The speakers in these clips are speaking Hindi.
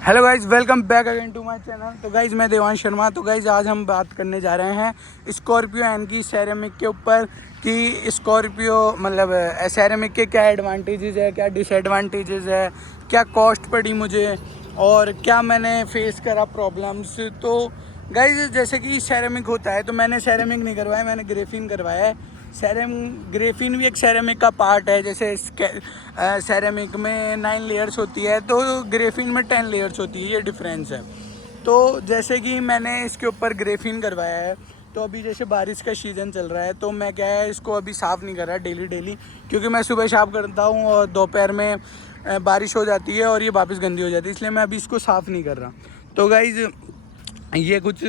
Hello guys, welcome back again to my channel. तो गाइज मैं देवांश शर्मा। तो गाइज आज हम बात करने जा रहे हैं स्कॉर्पियो एन की सेरेमिक के ऊपर कि स्कॉर्पियो मतलब सेरेमिक के क्या एडवांटेजेस है, क्या डिसएडवांटेजेस है, क्या कॉस्ट पड़ी मुझे और क्या मैंने फेस करा प्रॉब्लम्स। तो गाइज जैसे कि सेरेमिक होता है, तो मैंने सेरेमिक नहीं करवाया, मैंने ग्रेफिन करवाया है। ग्रेफिन भी एक सेरेमिक का पार्ट है। जैसे सेरेमिक में 9 लेयर्स होती है, तो ग्रेफिन में 10 लेयर्स होती है, ये डिफरेंस है। तो जैसे कि मैंने इसके ऊपर ग्रेफिन करवाया है, तो अभी जैसे बारिश का सीज़न चल रहा है, तो मैं क्या है इसको अभी साफ़ नहीं कर रहा डेली, क्योंकि मैं सुबह साफ़ करता हूँ और दोपहर में बारिश हो जाती है और ये वापस गंदी हो जाती है, इसलिए मैं अभी इसको साफ़ नहीं कर रहा। तो गाइज़ ये कुछ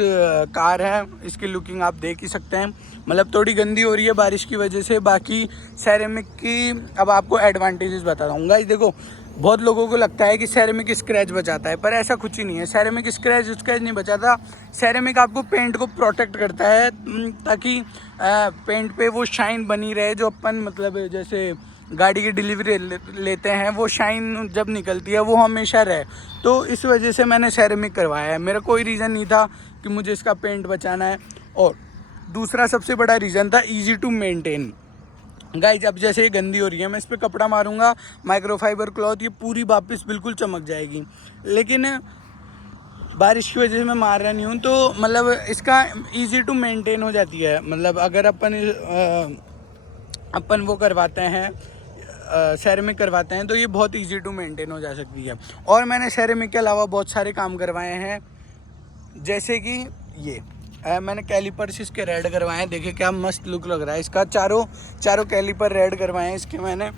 कार है, इसकी लुकिंग आप देख ही सकते हैं। मतलब थोड़ी गंदी हो रही है बारिश की वजह से। बाकी सेरेमिक की अब आपको एडवांटेजेस बताता हूँ। गाइस देखो, बहुत लोगों को लगता है कि सेरेमिक स्क्रैच बचाता है, पर ऐसा कुछ ही नहीं है। सेरेमिक स्क्रैच नहीं बचाता। सेरेमिक आपको पेंट को प्रोटेक्ट करता है, ताकि पेंट पे वो शाइन बनी रहे। जो अपन मतलब जैसे गाड़ी की डिलीवरी लेते हैं, वो शाइन जब निकलती है वो हमेशा रहे। तो इस वजह से मैंने सेरेमिक करवाया है। मेरा कोई रीज़न नहीं था कि मुझे इसका पेंट बचाना है। और दूसरा सबसे बड़ा रीज़न था ईजी टू मेंटेन। गाइज अब जैसे ये गंदी हो रही है, मैं इस पर कपड़ा मारूंगा माइक्रोफाइबर क्लॉथ, ये पूरी वापस बिल्कुल चमक जाएगी। लेकिन बारिश की वजह से मैं मार रहा नहीं हूँ, तो मतलब इसका ईजी टू मेंटेन हो जाती है। मतलब अगर अपन वो करवाते हैं, सेरेमिक करवाते हैं, तो ये बहुत इजी टू मेंटेन हो जा सकती है। और मैंने सेरेमिक के अलावा बहुत सारे काम करवाए हैं, जैसे कि ये मैंने कैलिपर्स इसके रेड करवाए हैं। देखिए क्या मस्त लुक लग रहा है इसका। चारों कैलिपर रेड करवाए हैं इसके मैंने।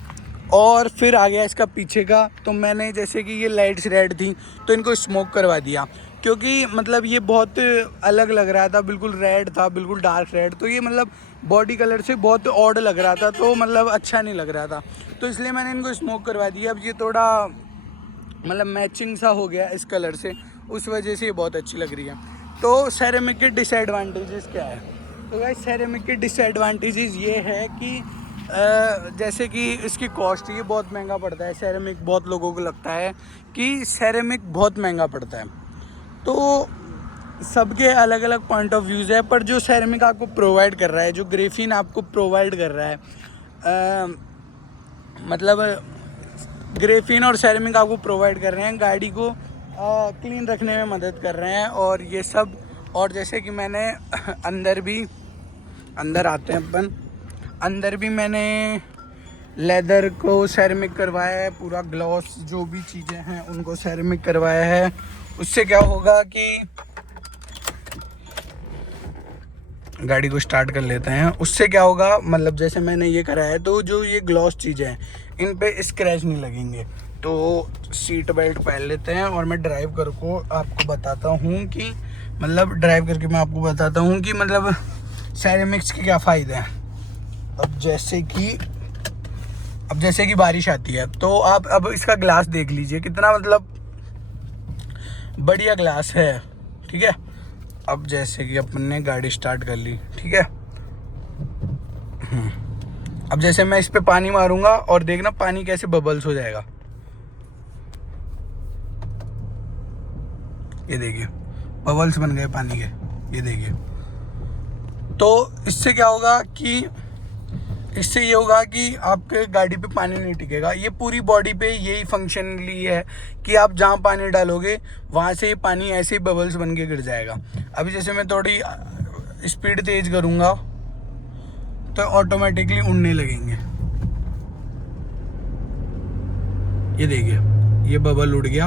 और फिर आ गया इसका पीछे का, तो मैंने जैसे कि ये लाइट्स रेड थी, तो इनको स्मोक करवा दिया, क्योंकि मतलब ये बहुत अलग लग रहा था। बिल्कुल रेड था, बिल्कुल डार्क रेड, तो ये मतलब बॉडी कलर से बहुत ऑड लग रहा था, तो मतलब अच्छा नहीं लग रहा था, तो इसलिए मैंने इनको स्मोक करवा दिया। अब ये थोड़ा मतलब मैचिंग सा हो गया इस कलर से, उस वजह से ये बहुत अच्छी लग रही है। तो सेरेमिक के डिसएडवांटेजेस क्या है? तो गाइस सेरेमिक के डिसएडवांटेजेस ये है कि जैसे कि इसकी कॉस्ट, ये बहुत महंगा पड़ता है। सेरेमिक बहुत लोगों को लगता है कि सेरेमिक बहुत महंगा पड़ता है, तो सबके अलग अलग पॉइंट ऑफ व्यूज़ है। पर जो सेरेमिक आपको प्रोवाइड कर रहा है, जो ग्रेफिन आपको प्रोवाइड कर रहा है, मतलब ग्रेफिन और सेरेमिक आपको प्रोवाइड कर रहे हैं, गाड़ी को क्लीन रखने में मदद कर रहे हैं और ये सब। और जैसे कि मैंने अंदर आते हैं अपन, अंदर भी मैंने लेदर को सेरेमिक करवाया है, पूरा ग्लॉस जो भी चीज़ें हैं उनको सेरेमिक करवाया है। उससे क्या होगा कि गाड़ी को स्टार्ट कर लेते हैं। उससे क्या होगा, मतलब जैसे मैंने ये करा है, तो जो ये ग्लॉस चीज़ें हैं इन पे स्क्रैच नहीं लगेंगे। तो सीट बेल्ट पहन लेते हैं और मैं ड्राइव करके आपको बताता हूँ कि मतलब सेरेमिक्स के क्या फ़ायदे हैं। अब जैसे कि बारिश आती है, तो आप अब इसका ग्लास देख लीजिए, कितना मतलब बढ़िया ग्लास है, ठीक है। अब जैसे कि अपन ने गाड़ी स्टार्ट कर ली, ठीक है। अब जैसे मैं इस पे पानी मारूंगा और देखना पानी कैसे बबल्स हो जाएगा। ये देखिए बबल्स बन गए पानी के, ये देखिए। तो इससे क्या होगा कि इससे ये होगा कि आपके गाड़ी पे पानी नहीं टिकेगा। ये पूरी बॉडी पे यही फंक्शनली है कि आप जहाँ पानी डालोगे वहाँ से ये पानी ऐसे ही बबल्स बन के गिर जाएगा। अभी जैसे मैं थोड़ी स्पीड तेज करूँगा तो ऑटोमेटिकली उड़ने लगेंगे। ये देखिए ये बबल उड़ गया,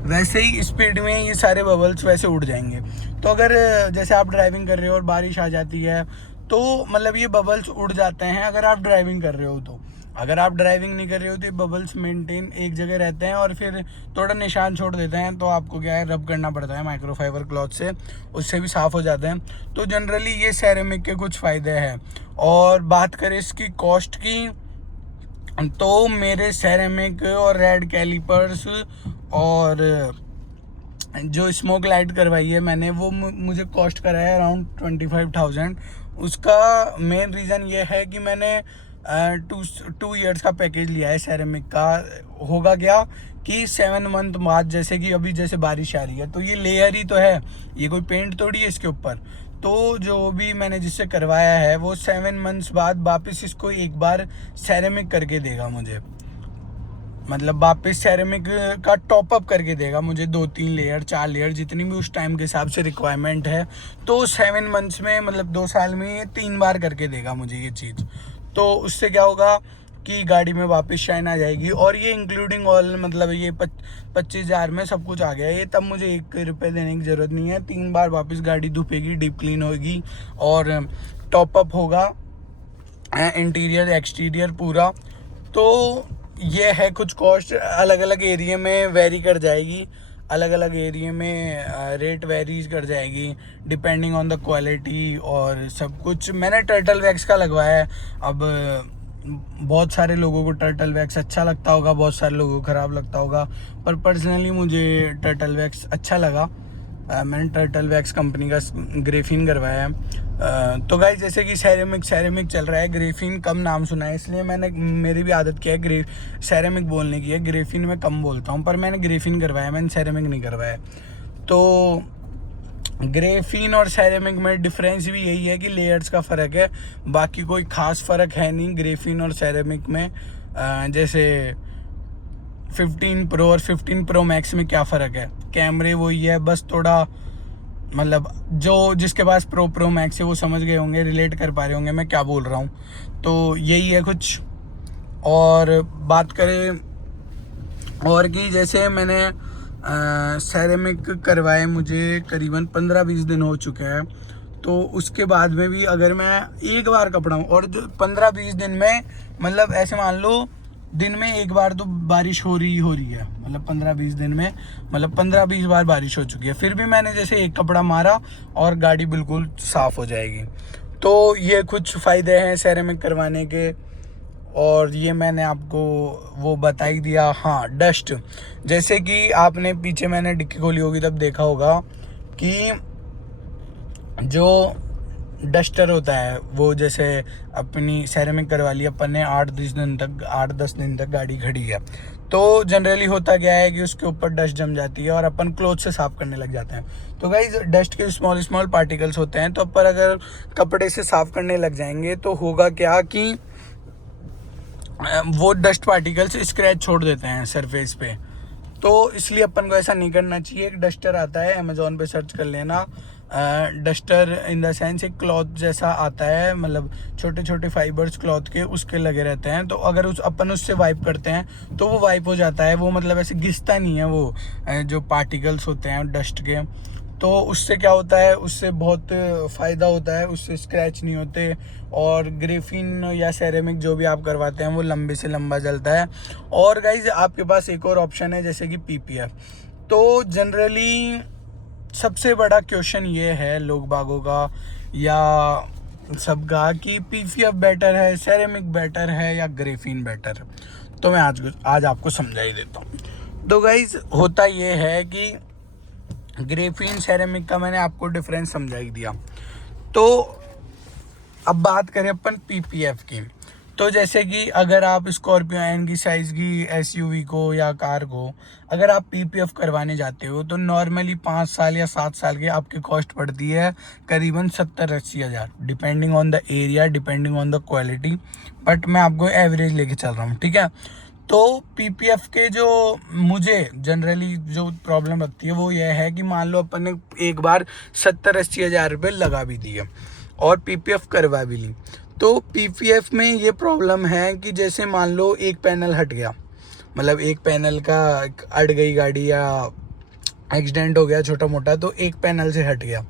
वैसे ही स्पीड में ये सारे बबल्स वैसे उड़ जाएंगे। तो अगर जैसे आप ड्राइविंग कर रहे हो और बारिश आ जाती है, तो मतलब ये बबल्स उड़ जाते हैं अगर आप ड्राइविंग कर रहे हो। तो अगर आप ड्राइविंग नहीं कर रहे हो तो ये बबल्स मेंटेन एक जगह रहते हैं और फिर थोड़ा निशान छोड़ देते हैं, तो आपको क्या है रब करना पड़ता है माइक्रोफाइबर क्लॉथ से, उससे भी साफ़ हो जाते हैं। तो जनरली ये सेरेमिक के कुछ फ़ायदे हैं। और बात करें इसकी कॉस्ट की, तो मेरे सेरेमिक और रेड कैलिपर्स और जो स्मोक लाइट करवाई है मैंने, वो मुझे कॉस्ट करा है अराउंड 25,000। उसका मेन रीज़न ये है कि मैंने टू ईयर्स का पैकेज लिया है सेरेमिक का। होगा क्या कि 7 मंथ बाद, जैसे कि अभी जैसे बारिश आ रही है तो ये लेयर ही तो है, ये कोई पेंट थोड़ी है इसके ऊपर। तो जो भी मैंने जिससे करवाया है वो 7 मंथ्स बाद वापस इसको एक बार सेरेमिक करके देगा मुझे, मतलब वापस सेरेमिक का टॉपअप करके देगा मुझे, 2-3 लेयर 4 लेयर जितनी भी उस टाइम के हिसाब से रिक्वायरमेंट है। तो 7 मंथ्स में मतलब 2 साल में ये 3 बार करके देगा मुझे ये चीज़। तो उससे क्या होगा कि गाड़ी में वापस शाइन आ जाएगी। और ये इंक्लूडिंग ऑल, मतलब ये 25,000 में सब कुछ आ गया ये, तब मुझे 1 रुपये देने की ज़रूरत नहीं है। 3 बार वापस गाड़ी धुपेगी, डीप क्लीन होगी और टॉपअप होगा इंटीरियर एक्सटीरियर पूरा। तो ये है कुछ कॉस्ट, अलग अलग एरिया में वेरी कर जाएगी, अलग अलग एरिया में रेट वेरीज कर जाएगी डिपेंडिंग ऑन द क्वालिटी और सब कुछ। मैंने टर्टल वैक्स का लगवाया है। अब बहुत सारे लोगों को टर्टल वैक्स अच्छा लगता होगा, बहुत सारे लोगों को ख़राब लगता होगा, पर पर्सनली मुझे टर्टल वैक्स अच्छा लगा। मैंने टर्टल वैक्स कंपनी का ग्रेफिन करवाया है। तो गाइस जैसे कि सेरेमिक चल रहा है, ग्रेफिन कम नाम सुना है, इसलिए मैंने, मेरी भी आदत क्या है सेरेमिक बोलने की है, ग्रेफिन में कम बोलता हूँ, पर मैंने ग्रेफिन करवाया, मैंने सेरेमिक नहीं करवाया। तो ग्रेफिन और सेरेमिक में डिफरेंस भी यही है कि लेयर्स का फ़र्क है, बाकी कोई ख़ास फ़र्क है नहीं ग्रेफिन और सेरेमिक में। जैसे 15 प्रो और 15 प्रो मैक्स में क्या फ़र्क है, कैमरे वही है, बस थोड़ा मतलब जो जिसके पास प्रो मैक्स है वो समझ गए होंगे, रिलेट कर पा रहे होंगे मैं क्या बोल रहा हूँ। तो यही है कुछ। और बात करें और कि जैसे मैंने सेरेमिक करवाए मुझे करीबन 15-20 दिन हो चुके हैं, तो उसके बाद में भी अगर मैं एक बार कपड़ा हूँ और जो 15-20 दिन में, मतलब ऐसे मान लो दिन में एक बार तो बारिश हो रही है, मतलब 15-20 दिन में मतलब 15-20 बार बारिश हो चुकी है, फिर भी मैंने जैसे एक कपड़ा मारा और गाड़ी बिल्कुल साफ़ हो जाएगी। तो ये कुछ फ़ायदे हैं सेरेमिक करवाने के। और ये मैंने आपको वो बता ही दिया। हाँ, डस्ट, जैसे कि आपने पीछे मैंने डिक्की खोली होगी तब देखा होगा कि जो डस्टर होता है वो, जैसे अपनी सेरेमिक करवा ली अपन ने, 8-10 दिन तक गाड़ी खड़ी है, तो जनरली होता क्या है कि उसके ऊपर डस्ट जम जाती है और अपन क्लोथ से साफ़ करने लग जाते हैं। तो गाइस डस्ट के स्मॉल पार्टिकल्स होते हैं, तो अपन अगर कपड़े से साफ़ करने लग जाएंगे तो होगा क्या कि वो डस्ट पार्टिकल्स स्क्रैच छोड़ देते हैं सरफेस पे। तो इसलिए अपन को ऐसा नहीं करना चाहिए। एक डस्टर आता है, अमेज़ॉन पे सर्च कर लेना, डस्टर इन द सेंस एक क्लॉथ जैसा आता है, मतलब छोटे छोटे फाइबर्स क्लॉथ के उसके लगे रहते हैं। तो अगर अपन उससे वाइप करते हैं तो वो वाइप हो जाता है, वो मतलब ऐसे घिसता नहीं है वो जो पार्टिकल्स होते हैं डस्ट के। तो उससे क्या होता है, उससे बहुत फ़ायदा होता है, उससे स्क्रैच नहीं होते। और ग्रेफिन या सेरेमिक जो भी आप करवाते हैं वो लंबे से लंबा चलता है। और गाइज आपके पास एक और ऑप्शन है जैसे कि पीपीएफ। तो जनरली सबसे बड़ा क्वेश्चन ये है लोग बागों का या सबका कि पीपीएफ बेटर है, सेरेमिक बेटर है या ग्रेफिन बेटर है। तो मैं आज आपको समझा ही देता हूँ। तो गाइज होता ये है कि ग्रेफिन सेरेमिक का मैंने आपको डिफरेंस समझा ही दिया। तो अब बात करें अपन पीपीएफ की। तो जैसे कि अगर आप स्कॉर्पियो एन की साइज़ की एसयूवी को या कार को अगर आप पीपीएफ करवाने जाते हो तो नॉर्मली 5 साल या 7 साल की आपकी कॉस्ट पड़ती है करीबन 70-80 हज़ार, depending on the area, depending on the quality, but मैं आपको एवरेज लेके चल रहा हूँ, ठीक है। तो पीपीएफ के जो मुझे जनरली जो प्रॉब्लम लगती है वो ये है कि मान लो अपन ने एक बार 70-80 हज़ार रुपये लगा भी दिए और पीपीएफ करवा भी ली। तो पीपीएफ में ये प्रॉब्लम है कि जैसे मान लो एक पैनल हट गया, मतलब एक पैनल का अड़ गई गाड़ी या एक्सीडेंट हो गया छोटा मोटा, तो एक पैनल से हट गया,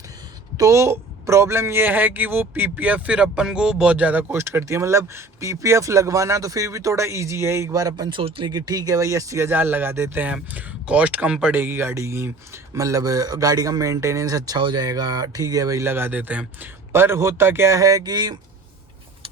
तो प्रॉब्लम ये है कि वो पीपीएफ फिर अपन को बहुत ज़्यादा कॉस्ट करती है। मतलब पीपीएफ लगवाना तो फिर भी थोड़ा इजी है, एक बार अपन सोच ले कि ठीक है भाई 80 हज़ार लगा देते हैं, कॉस्ट कम पड़ेगी गाड़ी की, मतलब गाड़ी का मेंटेनेंस अच्छा हो जाएगा, ठीक है भाई लगा देते हैं। पर होता क्या है कि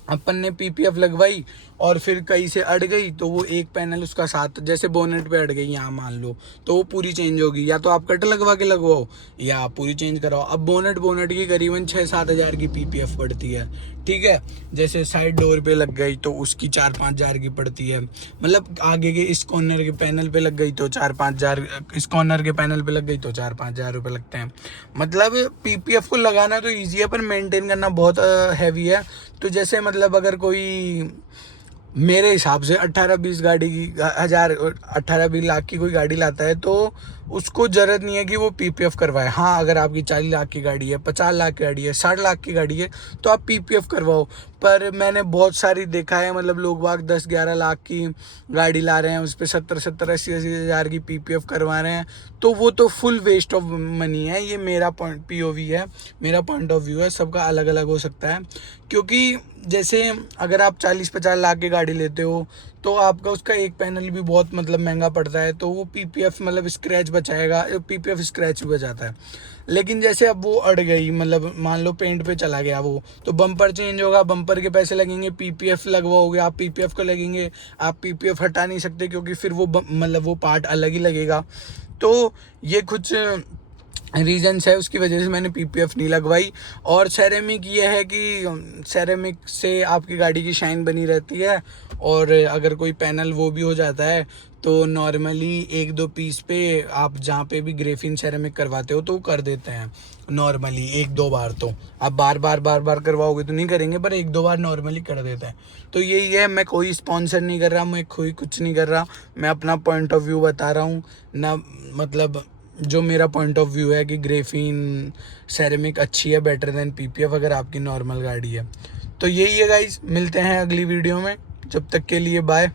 अपन ने पीपीएफ लगवाई और फिर कहीं से अड़ गई तो वो एक पैनल उसका साथ, जैसे बोनेट पे अड़ गई यहाँ मान लो, तो वो पूरी चेंज होगी। या तो आप कट लगवा के लगवाओ या आप पूरी चेंज कराओ। अब बोनेट की करीबन 6-7 हज़ार की पीपीएफ पड़ती है, ठीक है। जैसे साइड डोर पे लग गई तो उसकी 4-5 हज़ार की पड़ती है, मतलब आगे के इस कॉर्नर के पैनल पे लग गई तो 4-5 हज़ार, इस कॉर्नर के पैनल पे लग गई तो 4-5 हज़ार रुपये लगते हैं। मतलब पीपीएफ को लगाना तो ईजी है पर मेंटेन करना बहुत हैवी है। तो जैसे मतलब अगर कोई मेरे हिसाब से 18-20 गाड़ी की 18-20 लाख की कोई गाड़ी लाता है तो उसको ज़रूरत नहीं है कि वो पीपीएफ करवाए। हाँ, अगर आपकी 40 लाख की गाड़ी है, 50 लाख की गाड़ी है, 60 लाख की गाड़ी है तो आप पीपीएफ करवाओ। पर मैंने बहुत सारी देखा है, मतलब लोग बाग 10-11 लाख की गाड़ी ला रहे हैं, उस पर 70-80 हज़ार की पीपीएफ करवा रहे हैं, तो वो तो फुल वेस्ट ऑफ मनी है। ये मेरा पीओवी है, मेरा पॉइंट ऑफ व्यू है, सबका अलग अलग हो सकता है। क्योंकि जैसे अगर आप 40-50 लाख की गाड़ी लेते हो तो आपका उसका एक पैनल भी बहुत मतलब महंगा पड़ता है, तो वो पीपीएफ मतलब स्क्रैच बचाएगा, पीपीएफ स्क्रैच भी बचाता है। लेकिन जैसे अब वो अड़ गई, मतलब मान लो पेंट पे चला गया वो, तो बम्पर चेंज होगा, बम्पर के पैसे लगेंगे, पीपीएफ लगवाओगे आप, पीपीएफ को लगेंगे, आप पीपीएफ हटा नहीं सकते क्योंकि फिर वो मतलब वो पार्ट अलग ही लगेगा। तो ये कुछ रीजन्स है, उसकी वजह से मैंने पीपीएफ नहीं लगवाई। और सेरेमिक ये है कि सेरेमिक से आपकी गाड़ी की शाइन बनी रहती है, और अगर कोई पैनल वो भी हो जाता है तो नॉर्मली 1-2 पीस पे आप जहाँ पे भी ग्रेफिन सेरेमिक करवाते हो तो वो कर देते हैं नॉर्मली 1-2 बार। तो आप बार बार करवाओगे तो नहीं करेंगे, पर 1-2 बार नॉर्मली कर देते हैं। तो यही है, मैं कोई स्पॉन्सर नहीं कर रहा, मैं कोई कुछ नहीं कर रहा, मैं अपना पॉइंट ऑफ व्यू बता रहा हूँ ना। मतलब जो मेरा पॉइंट ऑफ व्यू है कि ग्रेफिन सेरेमिक अच्छी है, बेटर देन पीपीएफ अगर आपकी नॉर्मल गाड़ी है। तो यही है गाइस, मिलते हैं अगली वीडियो में, जब तक के लिए बाय,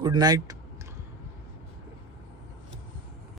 गुड नाइट।